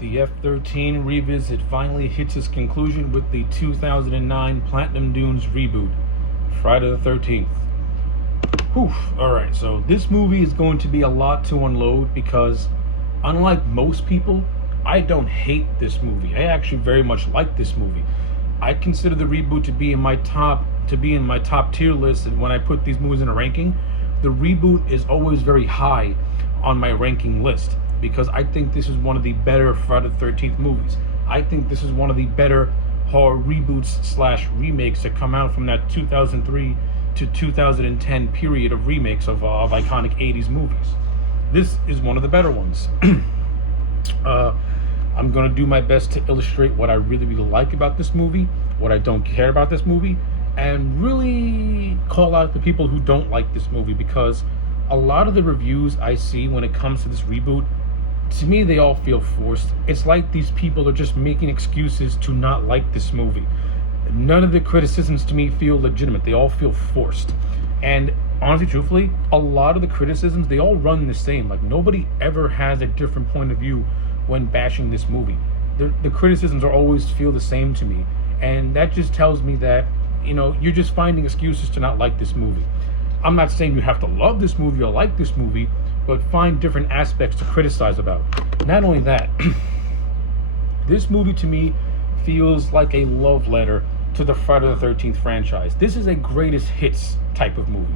The F-13 revisit finally hits its conclusion with the 2009 Platinum Dunes reboot, Friday the 13th. Whew. Alright, so this movie is going to be a lot to unload because, unlike most people, I don't hate this movie. I actually very much like this movie. I consider the reboot to be in my top tier list, and when I put these movies in a ranking, the reboot is always very high on my ranking list because I think this is one of the better Friday the 13th movies. I think this is one of the better horror reboots slash remakes that come out from that 2003 to 2010 period of remakes of iconic 80s movies. This is one of the better ones. I'm going to do my best to illustrate what I really like about this movie, what I don't care about this movie, and really call out the people who don't like this movie, because a lot of the reviews I see when it comes to this reboot, to me, they all feel forced. It's like these people are just making excuses to not like this movie. None of the criticisms to me feel legitimate. They all feel forced. And honestly, truthfully, a lot of the criticisms, they all run the same. Like, nobody ever has a different point of view when bashing this movie. The criticisms are always feel the same to me. And that just tells me that, you're just finding excuses to not like this movie. I'm not saying you have to love this movie or like this movie, but find different aspects to criticize about. Not only that, this movie to me feels like a love letter to the Friday the 13th franchise. This is a greatest hits type of movie.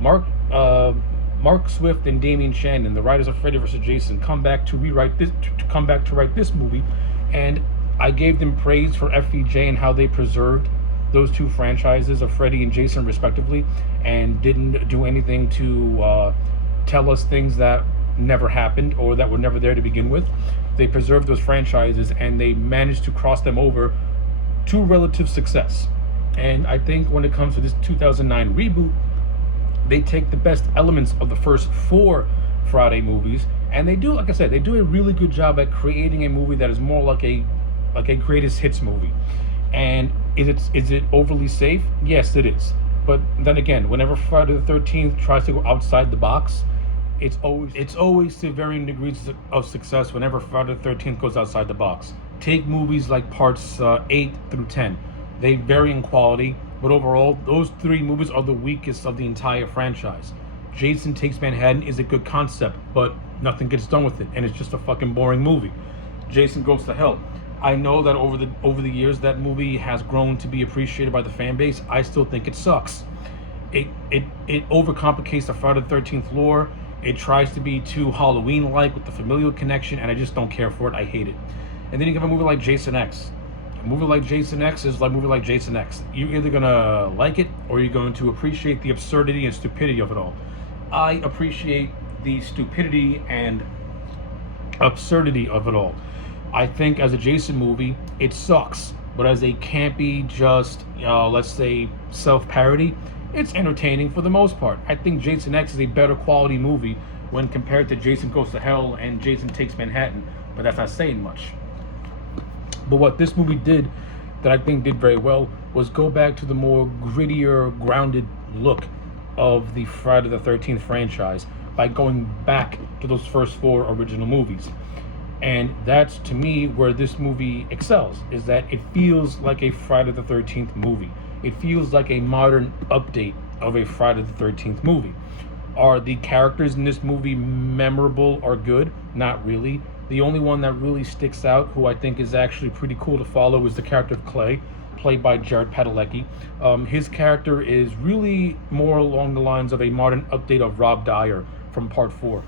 Mark Swift and Damien Shannon, the writers of Freddy vs. Jason, come back to write this movie, and I gave them praise for FVJ and how they preserved those two franchises of Freddy and Jason respectively, and didn't do anything to tell us things that never happened or that were never there to begin with. They preserved those franchises and they managed to cross them over to relative success. And I think when it comes to this 2009 reboot, they take the best elements of the first four Friday movies, and they do, like I said, they do a really good job at creating a movie that is more like a greatest hits movie. And is it overly safe? Yes, it is. But then again, whenever Friday the 13th tries to go outside the box, it's always to varying degrees of success whenever Friday the 13th goes outside the box. Take movies like parts 8 through 10. They vary in quality, but overall, those three movies are the weakest of the entire franchise. Jason Takes Manhattan is a good concept, but nothing gets done with it, and it's just a fucking boring movie. Jason Goes to Hell. I know that over the years that movie has grown to be appreciated by the fan base. I still think it sucks. It overcomplicates the Friday the 13th lore. It tries to be too Halloween-like with the familial connection, and I just don't care for it. I hate it. And then you have a movie like Jason X. A movie like Jason X is like a movie like Jason X. You're either gonna like it or you're going to appreciate the absurdity and stupidity of it all. I appreciate the stupidity and absurdity of it all. I think as a Jason movie, it sucks. But as a campy, just, let's say, self-parody, it's entertaining for the most part. I think Jason X is a better quality movie when compared to Jason Goes to Hell and Jason Takes Manhattan. But that's not saying much. But what this movie did, that I think did very well, was go back to the more grittier, grounded look of the Friday the 13th franchise by going back to those first four original movies. And that's, to me, where this movie excels, is that it feels like a Friday the 13th movie. It feels like a modern update of a Friday the 13th movie. Are the characters in this movie memorable or good? Not really. The only one that really sticks out, who I think is actually pretty cool to follow, is the character of Clay, played by Jared Padalecki. His character is really more along the lines of a modern update of Rob Dyer from Part 4.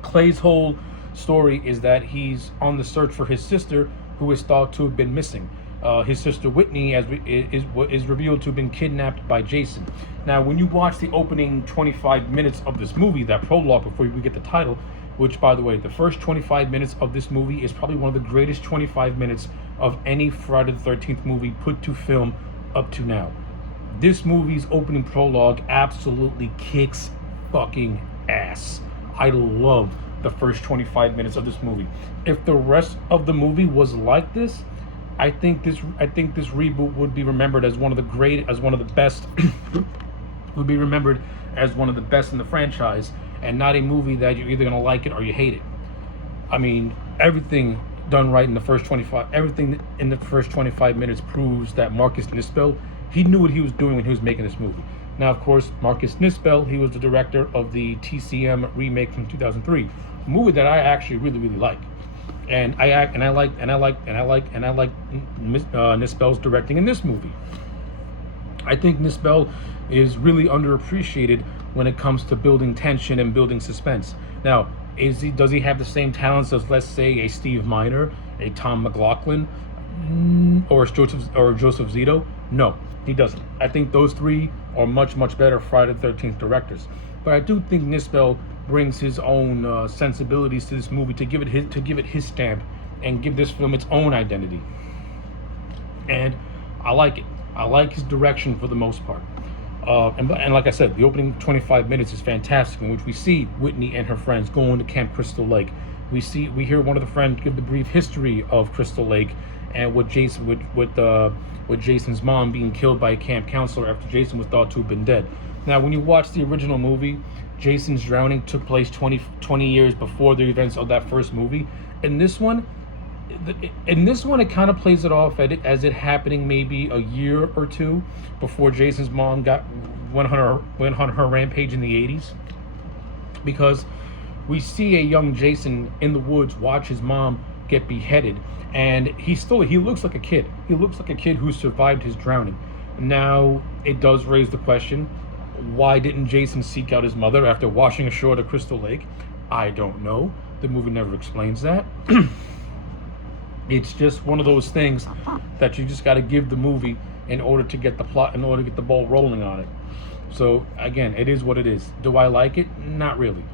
Clay's whole story is that he's on the search for his sister, who is thought to have been missing. His sister Whitney is revealed to have been kidnapped by Jason. Now, when you watch the opening 25 minutes of this movie, that prologue before we get the title, which, by the way, the first 25 minutes of this movie is probably one of the greatest 25 minutes of any Friday the 13th movie put to film up to now. This movie's opening prologue absolutely kicks fucking ass. I love the first 25 minutes of this movie. If the rest of the movie was like this, I think this reboot would be remembered as one of the best would be remembered as one of the best in the franchise, and not a movie that you're either going to like it or you hate it. I mean, everything done right in the first 25. Everything in the first 25 minutes proves that Marcus Nispel, he knew what he was doing when he was making this movie. Now, of course, Marcus Nispel, he was the director of the TCM remake from 2003, a movie that I actually really like. And I like Nispel's directing in this movie. I think Nispel is really underappreciated when it comes to building tension and building suspense. Now, does he have the same talents as, let's say, a Steve Miner, a Tom McLaughlin, or Joseph Zito? No, he doesn't. I think those three are much better Friday the 13th directors. But I do think Nispel brings his own sensibilities to this movie to give it his stamp and give this film its own identity. And I like it. I like his direction for the most part. And like I said, the opening 25 minutes is fantastic, in which we see Whitney and her friends going to Camp Crystal Lake. We hear one of the friends give the brief history of Crystal Lake and with Jason's mom being killed by a camp counselor after Jason was thought to have been dead. Now, when you watch the original movie, Jason's drowning took place 20 years before the events of that first movie. In this one, it kind of plays it off as it happening maybe a year or two before Jason's mom went on her rampage in the 80s, because we see a young Jason in the woods watch his mom get beheaded, and he looks like a kid. He looks like a kid who survived his drowning. Now, it does raise the question, why didn't Jason seek out his mother after washing ashore at Crystal Lake? I don't know. The movie never explains that. It's just one of those things that you just got to give the movie in order to get the plot, in order to get the ball rolling on it. So again, it is what it is. Do I like it? Not really.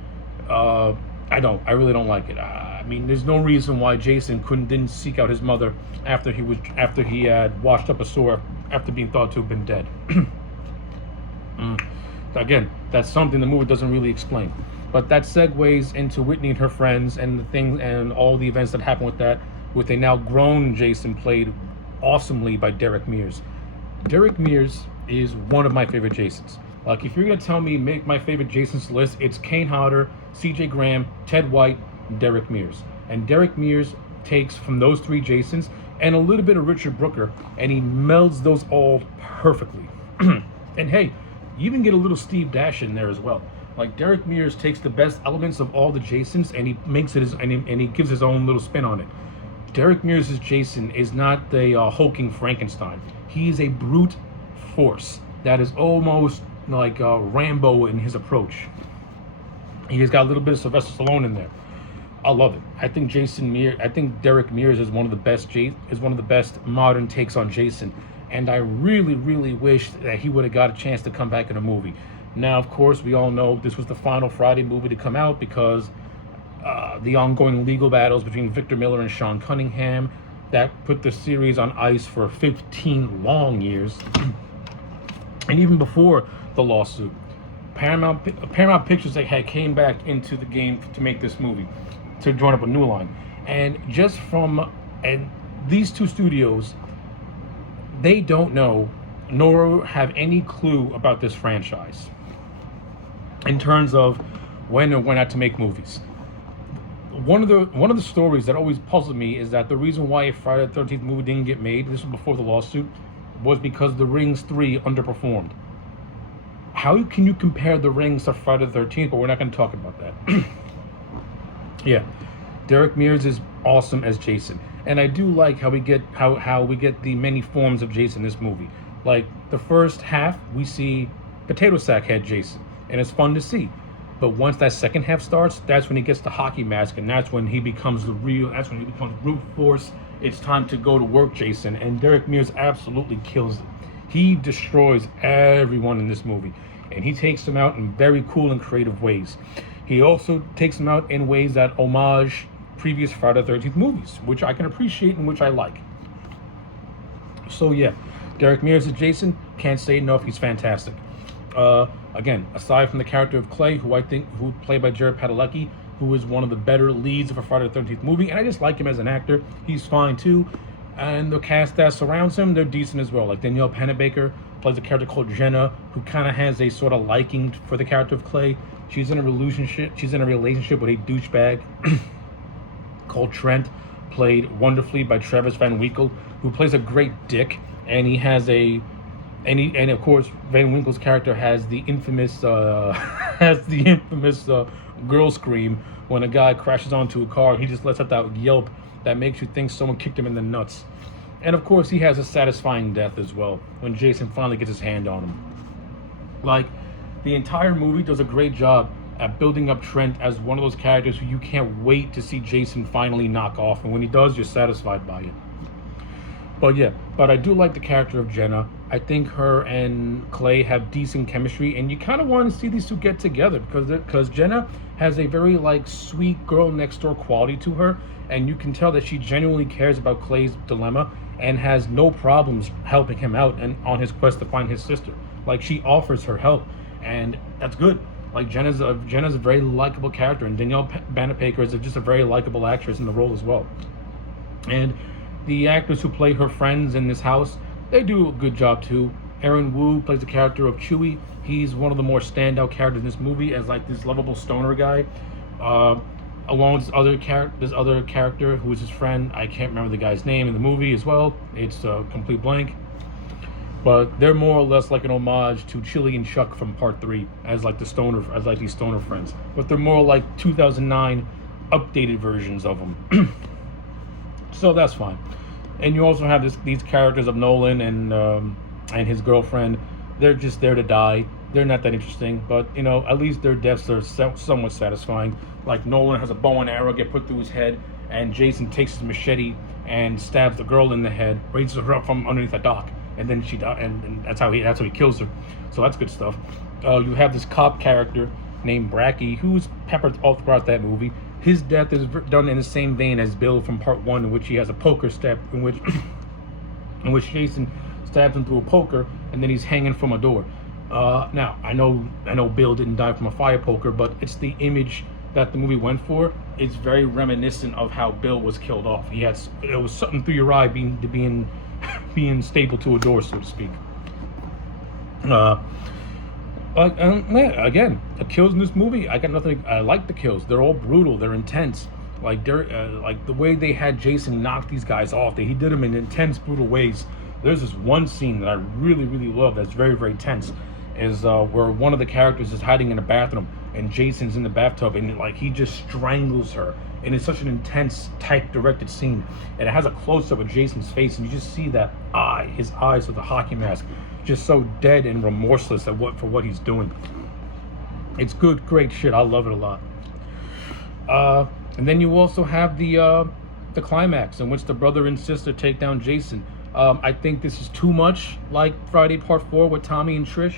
I don't. I really don't like it. I mean, there's no reason why Jason didn't seek out his mother after he had washed up a sore after being thought to have been dead. Again, that's something the movie doesn't really explain. But that segues into Whitney and her friends and the things and all the events that happen with that, with a now grown Jason played awesomely by Derek Mears. Derek Mears is one of my favorite Jasons. Like, if you're gonna tell me make my favorite Jasons list, it's Kane Hodder, C.J. Graham, Ted White, and Derek Mears. And Derek Mears takes from those three Jasons and a little bit of Richard Brooker, and he melds those all perfectly. And hey, you even get a little Steve Dash in there as well. Like, Derek Mears takes the best elements of all the Jasons and he makes it and he gives his own little spin on it. Derek Mears' Jason is not the hulking Frankenstein. He is a brute force that is almost like Rambo in his approach. He has got a little bit of Sylvester Stallone in there. I love it. I think Derek Mears is one of the best modern takes on Jason, and I really wish that he would have got a chance to come back in a movie. Now, of course, we all know this was the final Friday movie to come out because the ongoing legal battles between Victor Miller and Sean Cunningham that put the series on ice for 15 long years. And even before the lawsuit, Paramount Pictures had came back into the game to make this movie, to join up with New Line. And these two studios, they don't know nor have any clue about this franchise in terms of when or when not to make movies. One of the stories that always puzzled me is that the reason why a Friday the 13th movie didn't get made, this was before the lawsuit, was because The Rings 3 underperformed. How can you compare The Rings to Friday the 13th? But we're not going to talk about that. Yeah, Derek Mears is awesome as Jason, and I do like how we get the many forms of Jason in this movie. Like, the first half, we see Potato Sack Head Jason, and it's fun to see. But once that second half starts, that's when he gets the hockey mask, and that's when he becomes brute force. It's time to go to work, Jason. And Derek Mears absolutely kills it. He destroys everyone in this movie, and he takes them out in very cool and creative ways. He also takes them out in ways that homage previous Friday the 13th movies, which I can appreciate and which I like. So yeah, Derek Mears as Jason, can't say enough, he's fantastic. Again, aside from the character of Clay, who played by Jared Padalecki, who is one of the better leads of a Friday the 13th movie, and I just like him as an actor. He's fine too. And the cast that surrounds him, they're decent as well. Like, Danielle Panabaker plays a character called Jenna, who kind of has a sort of liking for the character of Clay. She's in a relationship with a douchebag called Trent, played wonderfully by Travis Van Winkle, who plays a great dick, and he has a and of course Van Winkle's character has the infamous has the infamous girl scream when a guy crashes onto a car. He just lets out that yelp that makes you think someone kicked him in the nuts. And of course, he has a satisfying death as well when Jason finally gets his hand on him. Like, the entire movie does a great job at building up Trent as one of those characters who you can't wait to see Jason finally knock off. And when he does, you're satisfied by it. But I do like the character of Jenna. I think her and Clay have decent chemistry, and you kind of want to see these two get together because Jenna has a very like sweet girl next door quality to her, and you can tell that she genuinely cares about Clay's dilemma and has no problems helping him out and on his quest to find his sister. Like, she offers her help, and that's good. Like, Jenna's a very likable character, and Danielle Panabaker is just a very likable actress in the role as well. And the actors who play her friends in this house, they do a good job too. Aaron Wu plays the character of Chewie. He's one of the more standout characters in this movie as like this lovable stoner guy. Along with this other character who is his friend. I can't remember the guy's name in the movie as well. It's a complete blank. But they're more or less like an homage to Chili and Chuck from Part 3 as like these stoner friends. But they're more like 2009 updated versions of them. So that's fine. And you also have these characters of Nolan and his girlfriend. They're just there to die. They're not that interesting, but at least their deaths are somewhat satisfying. Like, Nolan has a bow and arrow get put through his head, and Jason takes his machete and stabs the girl in the head, raises her up from underneath a dock, and then she died, and that's how he kills her. So that's good stuff. You have this cop character named Bracky, who's peppered all throughout that movie. His death is done in the same vein as Bill from Part 1, in which he has a poker stab, in which Jason stabs him through a poker, and then he's hanging from a door. Now, I know Bill didn't die from a fire poker, but it's the image that the movie went for. It's very reminiscent of how Bill was killed off. It was something through your eye being stapled to a door, so to speak. Again, the kills in this movie, I got nothing. I like the kills. They're all brutal. They're intense. Like the way they had Jason knock these guys off. He did them in intense, brutal ways. There's this one scene that I really, really love. That's very, very tense. Is where one of the characters is hiding in a bathroom and Jason's in the bathtub, and he just strangles her. And it's such an intense, tight, directed scene. And it has a close-up of Jason's face, and you just see that his eyes with the hockey mask, just so dead and remorseless for what he's doing. It's good, great shit. I love it a lot. And then you also have the climax in which the brother and sister take down Jason. I think this is too much like Friday Part 4 with Tommy and Trish,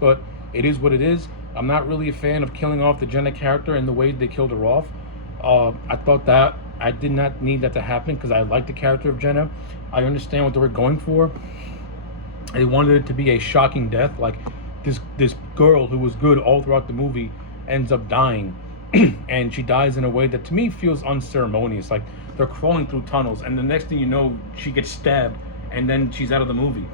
but it is what it is. I'm not really a fan of killing off the Jenna character and the way they killed her off. I thought that I did not need that to happen because I like the character of Jenna. I understand what they were going for. They wanted it to be a shocking death, like this girl who was good all throughout the movie ends up dying, and she dies in a way that to me feels unceremonious. Like, they're crawling through tunnels, and the next thing you know, she gets stabbed, and then she's out of the movie.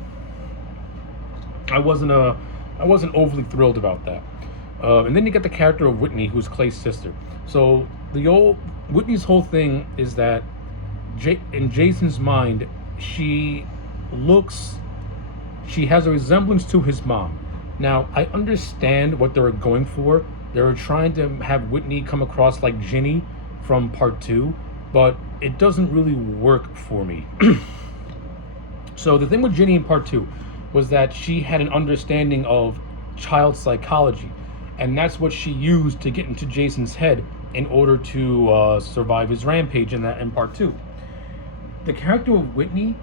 I wasn't overly thrilled about that. And then you get the character of Whitney, who's Clay's sister. So Whitney's whole thing is that in Jason's mind, she has a resemblance to his mom. Now, I understand what they were going for. They were trying to have Whitney come across like Ginny from Part 2, but it doesn't really work for me. So the thing with Ginny in Part 2 was that she had an understanding of child psychology, and that's what she used to get into Jason's head in order to survive his rampage in Part 2. The character of Whitney,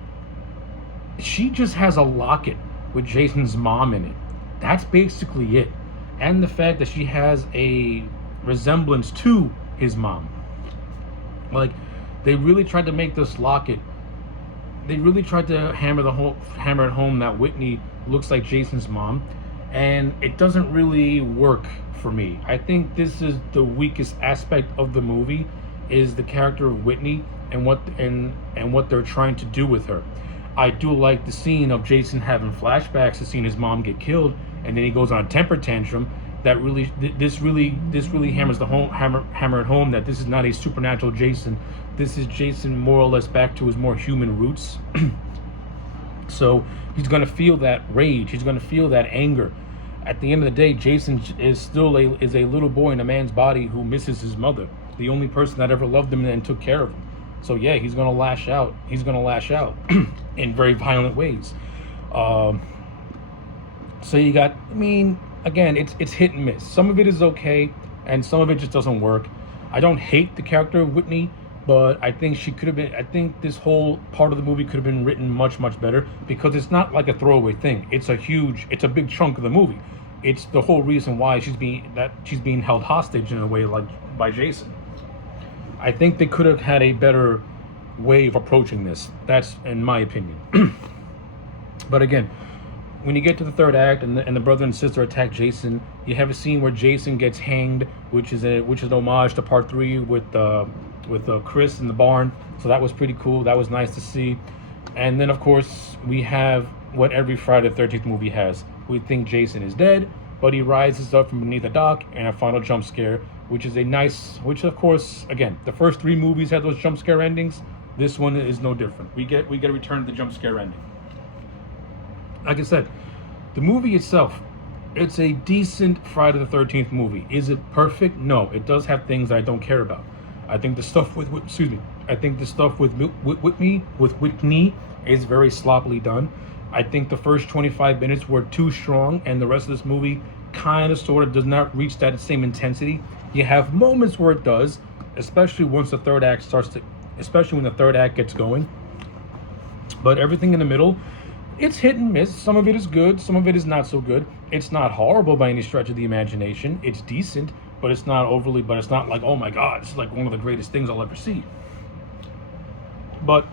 she just has a locket with Jason's mom in it. That's basically it. And the fact that she has a resemblance to his mom. Like, they really tried to make this locket. They really tried to hammer it home that Whitney looks like Jason's mom, and it doesn't really work for me. I think this is the weakest aspect of the movie, is the character of Whitney and what they're trying to do with her. I do like the scene of Jason having flashbacks to seeing his mom get killed, and then he goes on a temper tantrum, that really this really hammer it home that this is not a supernatural Jason. This is Jason more or less back to his more human roots. So he's going to feel that rage. He's going to feel that anger. At the end of the day, Jason is still a little boy in a man's body who misses his mother, the only person that ever loved him and took care of him. So yeah, he's going to lash out. He's going to lash out in very violent ways. So you got, I mean, again, it's hit and miss. Some of it is okay, and some of it just doesn't work. I don't hate the character of Whitney, but I think she could have been. I think this whole part of the movie could have been written much, much better, because it's not like a throwaway thing. It's a big chunk of the movie. It's the whole reason why she's being held hostage in a way, like by Jason. I think they could have had a better way of approaching this. That's in my opinion. But again, when you get to the third act and the brother and sister attack Jason, you have a scene where Jason gets hanged, which is an homage to part 3 with Chris in the barn. So that was pretty cool. That was nice to see. And then of course we have what every Friday the 13th movie has. We think Jason is dead, but he rises up from beneath a dock and a final jump scare, which of course, again, the first 3 movies had those jump scare endings. This one is no different. We get a return to the jump scare ending. Like I said, the movie itself, it's a decent Friday the 13th movie. Is it perfect? No, it does have things I don't care about. I think the stuff with Whitney is very sloppily done. I think the first 25 minutes were too strong, and the rest of this movie kind of sort of does not reach that same intensity. You have moments where it does, especially when the third act gets going. But everything in the middle, it's hit and miss. Some of it is good, some of it is not so good. It's not horrible by any stretch of the imagination. It's decent, but it's not like, oh my God, this is like one of the greatest things I'll ever see. But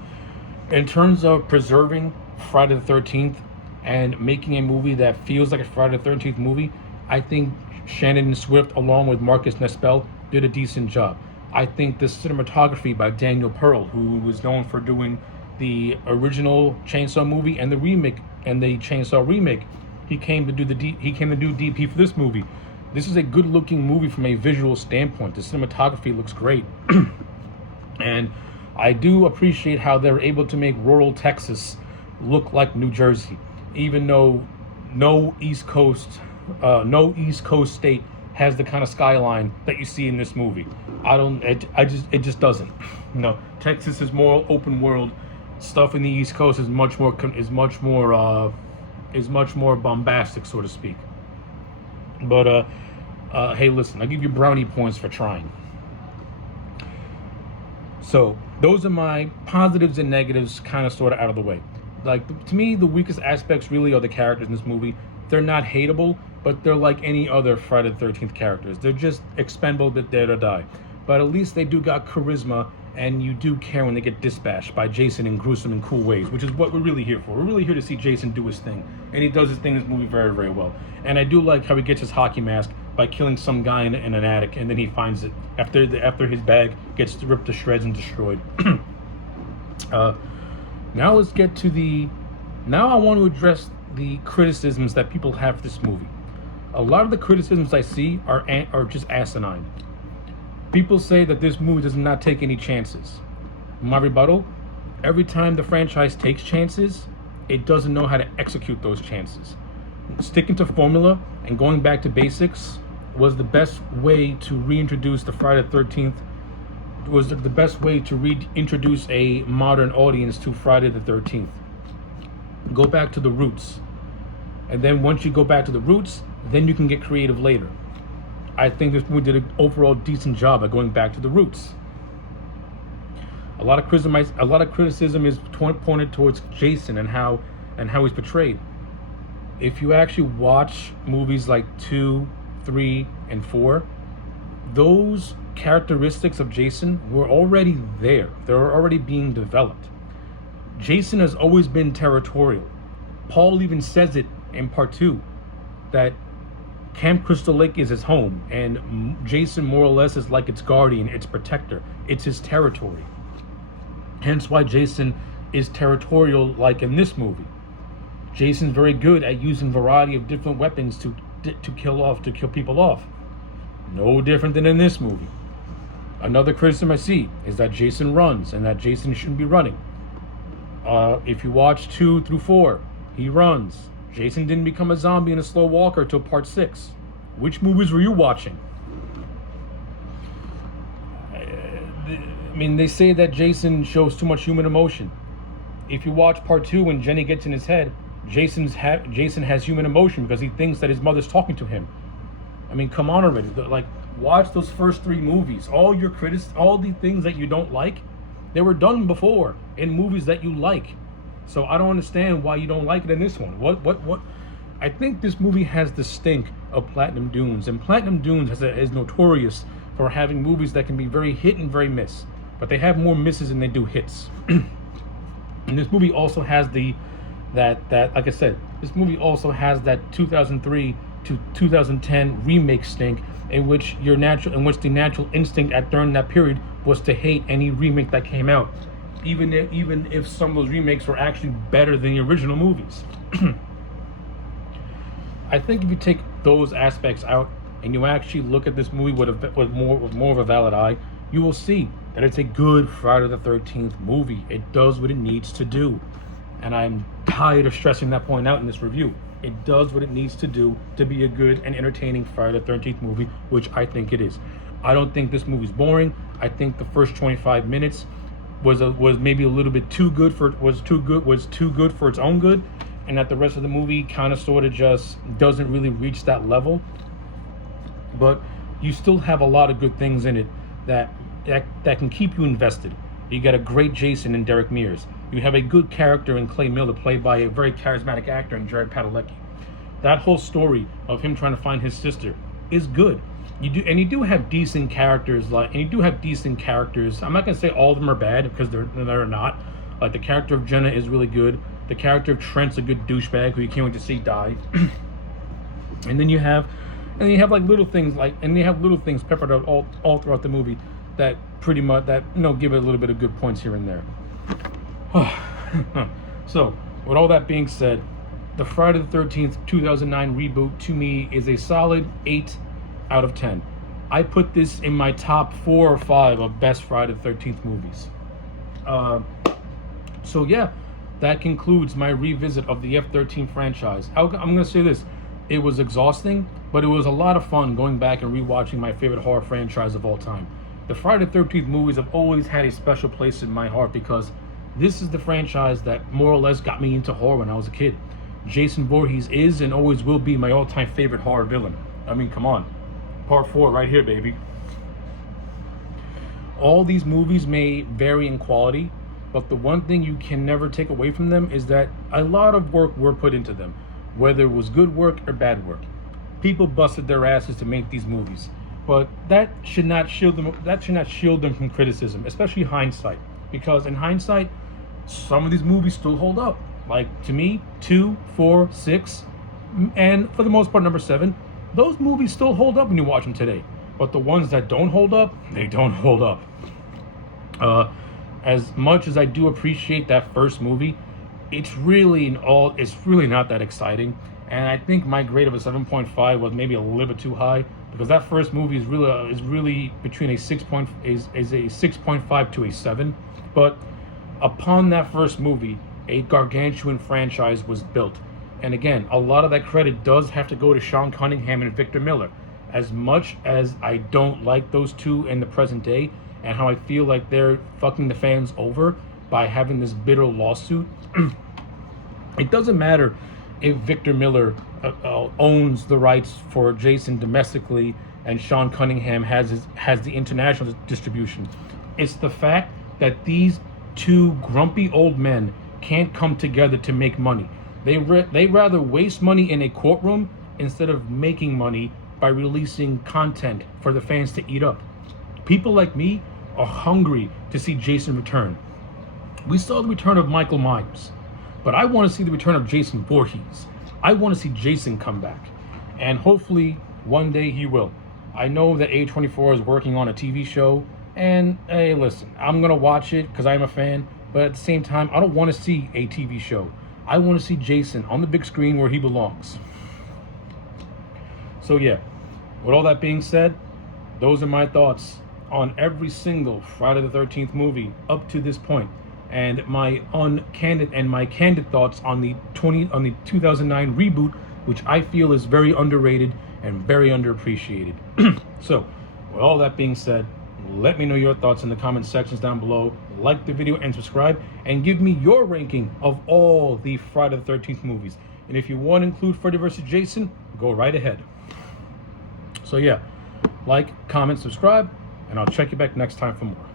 in terms of preserving Friday the 13th and making a movie that feels like a Friday the 13th movie, I think Shannon Swift, along with Marcus Nispel, did a decent job. I think the cinematography by Daniel Pearl, who was known for doing the original Chainsaw movie and the remake and the Chainsaw remake, he came to do DP for this movie. This is a good-looking movie from a visual standpoint. The cinematography looks great, and I do appreciate how they're able to make rural Texas look like New Jersey, even though no East Coast state has the kind of skyline that you see in this movie. It just doesn't. You know, Texas is more open world. Stuff in the East Coast is much more bombastic, so to speak. But hey, listen, I give you brownie points for trying. So those are my positives and negatives, kind of sort of out of the way. Like, to me, the weakest aspects really are the characters in this movie. They're not hateable, but they're like any other Friday the 13th characters. They're just expendable, but there to die. But at least they do got charisma, and you do care when they get dispatched by Jason in gruesome and cool ways, which is what we're really here for. We're really here to see Jason do his thing, and he does his thing in this movie very, very well. And I do like how he gets his hockey mask by killing some guy in an attic, and then he finds it after his bag gets ripped to shreds and destroyed. Now let's get to now I want to address the criticisms that people have for this movie. A lot of the criticisms I see are just asinine. People say that this movie does not take any chances. My rebuttal: every time the franchise takes chances, it doesn't know how to execute those chances. Sticking to formula and going back to basics was the best way to reintroduce the Friday the 13th. Was the best way to reintroduce a modern audience to Friday the 13th. Go back to the roots. And then once you go back to the roots, then you can get creative later. I think this movie did an overall decent job at going back to the roots. A lot of criticism is pointed towards Jason and how he's portrayed. If you actually watch movies like 2, 3, and 4, those characteristics of Jason were already there. They were already being developed. Jason has always been territorial. Paul even says it in part 2, that Camp Crystal Lake is his home, and Jason more or less is like its guardian, its protector. It's his territory. Hence why Jason is territorial like in this movie. Jason's very good at using a variety of different weapons to to kill people off. No different than in this movie. Another criticism I see is that Jason runs and that Jason shouldn't be running. If you watch 2 through 4, he runs. Jason didn't become a zombie and a slow walker till part 6. Which movies were you watching? I mean, they say that Jason shows too much human emotion. If you watch part 2, when Jenny gets in his head, Jason has human emotion because he thinks that his mother's talking to him. I mean, come on already. Like, watch those first 3 movies. All the things that you don't like, they were done before in movies that you like. So I don't understand why you don't like it in this one. What? I think this movie has the stink of Platinum Dunes, and Platinum Dunes is notorious for having movies that can be very hit and very miss. But they have more misses than they do hits. And this movie also has like I said, this movie also has that 2003 to 2010 remake stink, in which the natural instinct during that period was to hate any remake that came out, even if some of those remakes were actually better than the original movies. I think if you take those aspects out and you actually look at this movie with more of a valid eye, you will see that it's a good Friday the 13th movie. It does what it needs to do. And I'm tired of stressing that point out in this review. It does what it needs to do to be a good and entertaining Friday the 13th movie, which I think it is. I don't think this movie's boring. I think the first 25 minutes was maybe a little bit too good for its own good, and that the rest of the movie kind of sort of just doesn't really reach that level. But you still have a lot of good things in it that can keep you invested. You got a great Jason in Derek Mears. You have a good character in Clay Miller, played by a very charismatic actor in Jared Padalecki. That whole story of him trying to find his sister is good. You do have decent characters, I'm not gonna say all of them are bad, because they're not. Like, the character of Jenna is really good. The character of Trent's a good douchebag who you can't wait to see die. And then you have like little things peppered out all throughout the movie that pretty much give it a little bit of good points here and there. So, with all that being said, the Friday the 13th 2009 reboot to me is a solid 8 out of 10. I put this in my top 4 or 5 of best Friday the 13th movies. So yeah, that concludes my revisit of the F-13 franchise. I'm going to say this. It was exhausting, but it was a lot of fun going back and rewatching my favorite horror franchise of all time. The Friday the 13th movies have always had a special place in my heart because this is the franchise that more or less got me into horror when I was a kid. Jason Voorhees is and always will be my all-time favorite horror villain. I mean, come on. Part 4 right here, baby. All these movies may vary in quality, but the one thing you can never take away from them is that a lot of work were put into them, whether it was good work or bad work. People busted their asses to make these movies, but that should not shield them from criticism, especially hindsight, because in hindsight, some of these movies still hold up. Like, to me, 2, 4, 6, and for the most part number 7, those movies still hold up when you watch them today. But the ones that don't hold up, they don't hold up. As much as I do appreciate that first movie, it's really not that exciting. And I think my grade of a 7.5 was maybe a little bit too high, because that first movie is really between a 6.5 to a 7. But upon that first movie, a gargantuan franchise was built. And again, a lot of that credit does have to go to Sean Cunningham and Victor Miller. As much as I don't like those two in the present day, and how I feel like they're fucking the fans over by having this bitter lawsuit, it doesn't matter if Victor Miller owns the rights for Jason domestically and Sean Cunningham has the international distribution. It's the fact that these two grumpy old men can't come together to make money. They rather waste money in a courtroom instead of making money by releasing content for the fans to eat up. People like me are hungry to see Jason return. We saw the return of Michael Myers, but I want to see the return of Jason Voorhees. I want to see Jason come back, and hopefully one day he will. I know that A24 is working on a TV show, and hey, listen, I'm gonna watch it because I'm a fan, but at the same time, I don't want to see a TV show. I want to see Jason on the big screen where he belongs. So yeah, with all that being said, those are my thoughts on every single Friday the 13th movie up to this point, and my candid thoughts on the 2009 reboot, which I feel is very underrated and very underappreciated. So, with all that being said, let me know your thoughts in the comment sections down below. Like the video and subscribe, and give me your ranking of all the Friday the 13th movies. And if you want to include Freddy vs. Jason, go right ahead. So yeah, like, comment, subscribe, and I'll check you back next time for more.